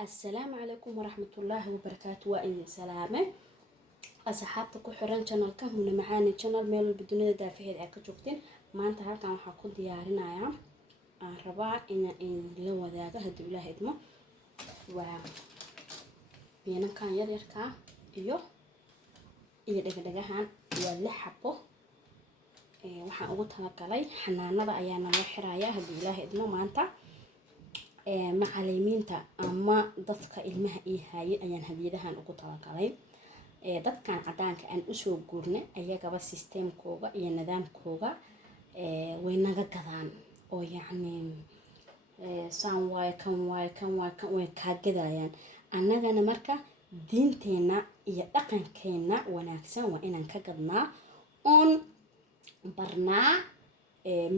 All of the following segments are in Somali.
السلام عليكم ورحمة الله وبركاته. وإن سلامة أصحابتك وحران channel كهمنا معاني channel ميل بدون دافعية عكا جوكتين ما أنت هالكان وحاكو ديارنا يا ربع إن لو ذاك هدو الله إدمه و بينا كان يركا إيو دقدقهان واللي حبه waxaan ugu talagalay xanaanada ayaana loo xirayaa hadii ilaahay idmo maanta macallimiinta ama dadka ilmaha ii haayay ayaan hadiyadahan ugu talagalay dadkan cadaanka aan u soo guurnay ayagaba systemkooga iyo nidaamkooga way naga gadaan oo yacni saan way ka gadayaan annagana marka diinteena iyo dhaqankeena wanaagsan waa inaan ka gadnaa on barnaa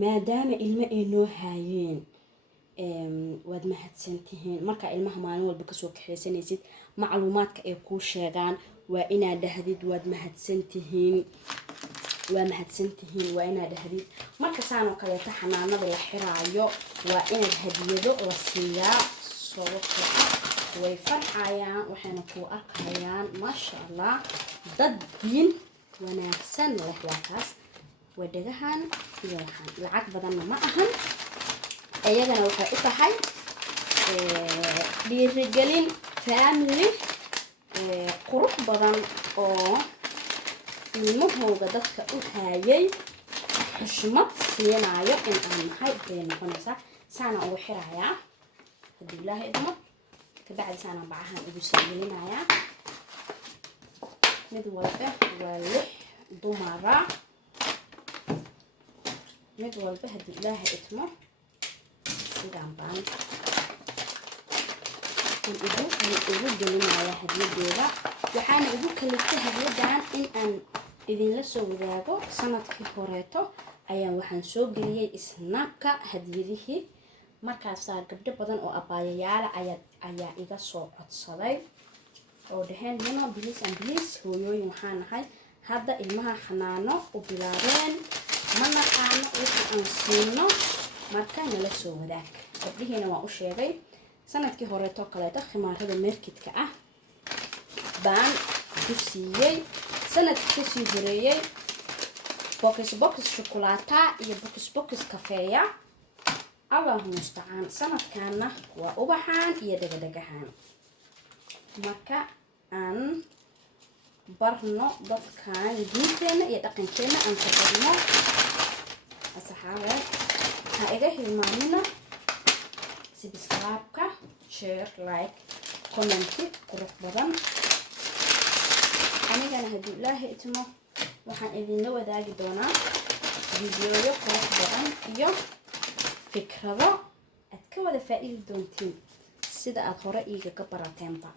maadaama ilmo ay noo haayeen waad mahadsantihiin marka ilmaha maalin walba ka soo kaxaysanaysid macluumaadka ay ku sheegaan waa inaad dhahdid waad mahadsantihiin waa inaad dhahdid marka saan oo kale xanaanada la xiraayo waa inaad hadiyado la siiyaa sababtoo way farxayaan waxayna ku arkayaan maasha Allah dad diin wanaagsan leh waakaas ودقهان يوحان العق بدنا ما أهم أيجنا وحقتها للرجالين فاميلي قروح بدن أو المهم بدك أهاي حشمت سينايا إن أنا هاي بين خمسة سنة أو حرايا هدي الله إدمه كبعد سنة بعها إدو سينايا مدوبة ولح دمرة mid walba hadii ilaahay idmo sidaan baan ugu gelinayaa hadiyadeeda waxaana ugu kaliftay hadiyadan in aan idinla soo wadaago sanadkii horeeto ayaan waxaan soo geliyay snapka hadiyadihii markaas gabdho badan oo abaayayaal ayaa iga soo codsaday oo dhaheen nina please hooyooyin waxaan nahay hadda ilmaha xanaano u bilaabeen mana qaano wixii aan siino marka nala soo wadaag gabdhihiina waan u sheegay sanadkii horeeto kaleeto khimaarada marketka ah baan ku siiyay sanadkii sii horeeyay box chocolate iyo box kafeeya Allah musta'an sanadkaana waa ubaxaan iyo dagdagahan marka aan barno dadkan diinteena iyo dhaqankeena aan ka barno asxaabe ha iga hilmaamina subscribe-ka share like comment qurux badan anigana hadii ilaahay itmo waxaan idinla wadaagi doonaa fiidiyoyo qurux badan iyo fikrado aad ka wada faa'iidi doontiin sida aad hore iiga ka barateenba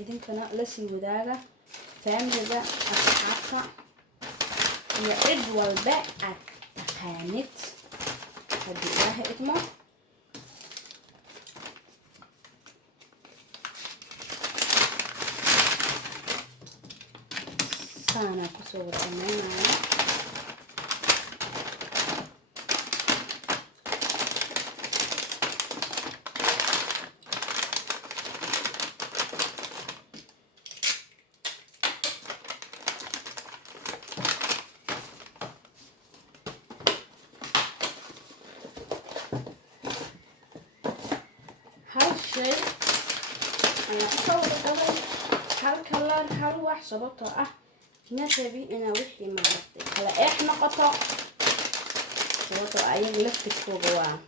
idinkana la sii wadaaga faamiliga asxaabta iyo cid walba aad taqaanid hadii ilaahay idmo saana kusoo wada dhammaynaya شيء أنا أصور قبل هالكلر هالواح صبته نسبي أنا وحي مرتي هلا إحنا قطع صبته أي لفتك فوق وان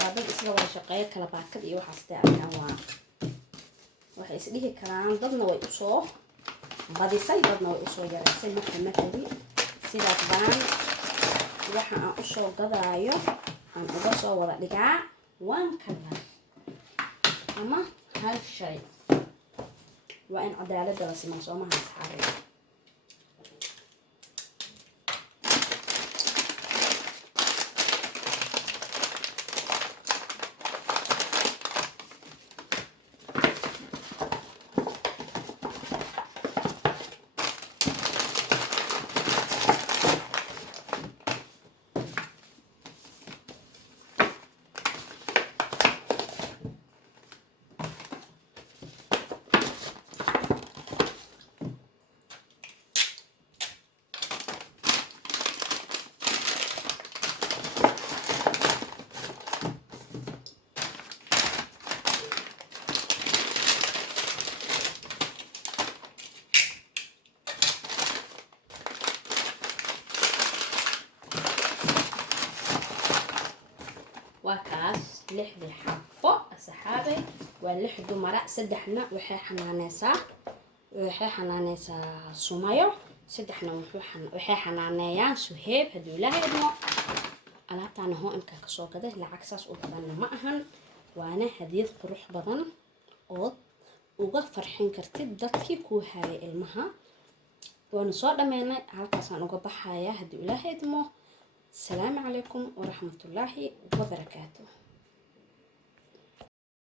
بعدين اسمه شقية كلا باكد إيوه حسيت أنا وان وحيس ليه كلام ضمن ويقصوه بعد يصير ضمن ويقصوه يا رسول مثلي سيدات بان وحنا أقصو قضايا عن أقصو ورا لقاء وان كلر أما هالشيء وإن عدالة دراسي مصومة هالحاري لحدي حبة أصحابي واللحد مرة سدحنا وحي حنانيسا سمايو سدحنا وحي حنانيان سهيب هدو الله إدمو alaabtaan hoo imka ka soo gaday lacag saas u badan ma ahan waana hadiyad qurux badan oo uga farxin kartid dadkii ku hayay ilmaha waan soo dhameynay halkaas aan uga baxayaa hadii ilaahay idmo السلام عليكم ورحمة الله وبركاته.